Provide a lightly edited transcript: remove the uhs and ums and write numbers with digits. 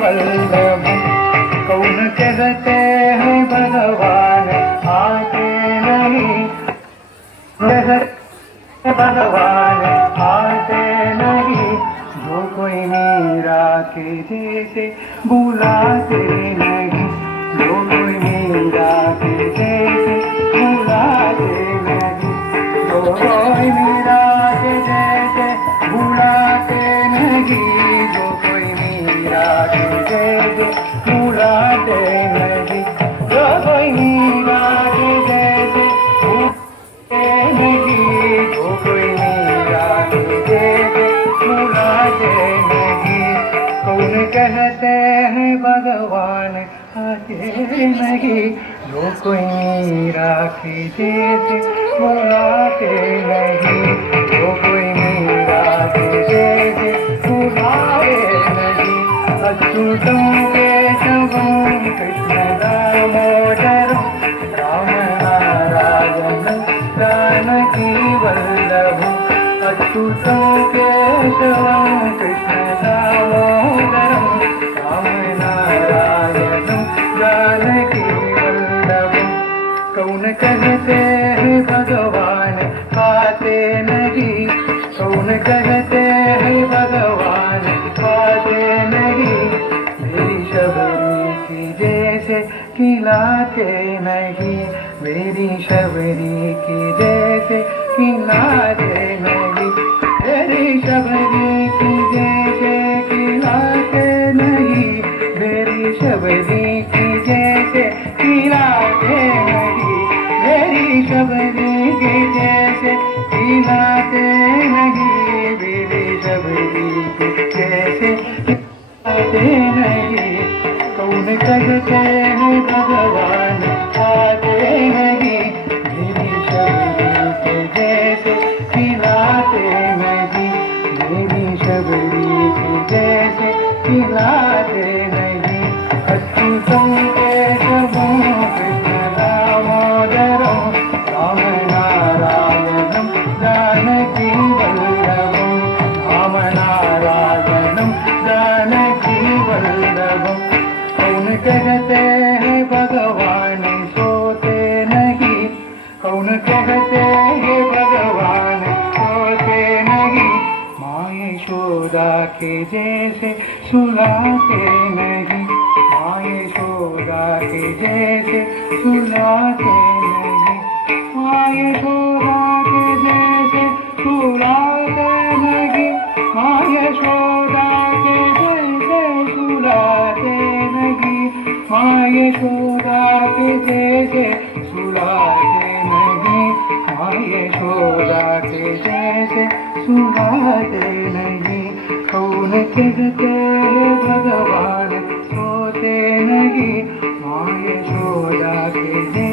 वल्लभ। कौन कहते हैं भगवान आते नहीं, कहते भगवान आते नहीं। जो कोई मीरा के जैसे बुलाते नहीं, जो कोई मीरा के जैसे बुलाते नहीं, जो कोई मीरा के जैसे बुलाते नहीं, जो कोई मीरा के जैसे बुलाते नहीं, जो कोई मीरा के जैसे बुलाते नहीं, जो कोई मीरा के जैसे बुलाते नहीं। कौन कहते हैं भगवान आते नहीं, जो कोई मीरा के जैसे बुलाते नहीं, जो कोई मीरा के जैसे बुलाते नहीं। अच्युतम केशवम कृष्ण दामोदरम राम नारायण जानकी वल्लभम। अच्युतम केशवम कृष्ण दामोदरम राम नारायण जानकी वल्लभम। कौन कहते हैं भगवान आते नहीं, कौन कहते हैं भगवान आते नहीं। मेरी शबरी की जैसे खिलाते नहीं, मेरी शबरी की जैसे खिलाते नहीं, मेरी शबरी की जैसे खिलाते नहीं, मेरी शबरी की जैसे खिलाते नहीं, मेरी शबरी की जैसे खिलाते नहीं, मेरी शबरी की जैसे खिलाते नहीं। कौन कहते हैं भगवान आते नहीं, मेरी शबरी के जैसे खिलाते नहीं, मेरी शबरी के जैसे खिलाते नहीं। अच्युतम केशवम कृष्ण दामोदरम राम नारायणम जानकी वल्लभम, राम नारायणम जानकी वल्लभम। कौन कहते हैं भगवान सोते नहीं, कौन कहते हैं भगवान सोते नहीं। माँ यशोदा के जैसे सुलाते नहीं, माँ यशोदा के जैसे सुलाते नहीं, माँ यशोदा के जैसे सुलाते नहीं, माँ यशोदा के जैसे सुलाते नहीं, माँ यशोदा के जैसे सुलाते नहीं, माँ यशोदा के जैसे सुलाते नहीं। कौन कहते हैं भगवान सोते नहीं, माँ यशोदा के जैसे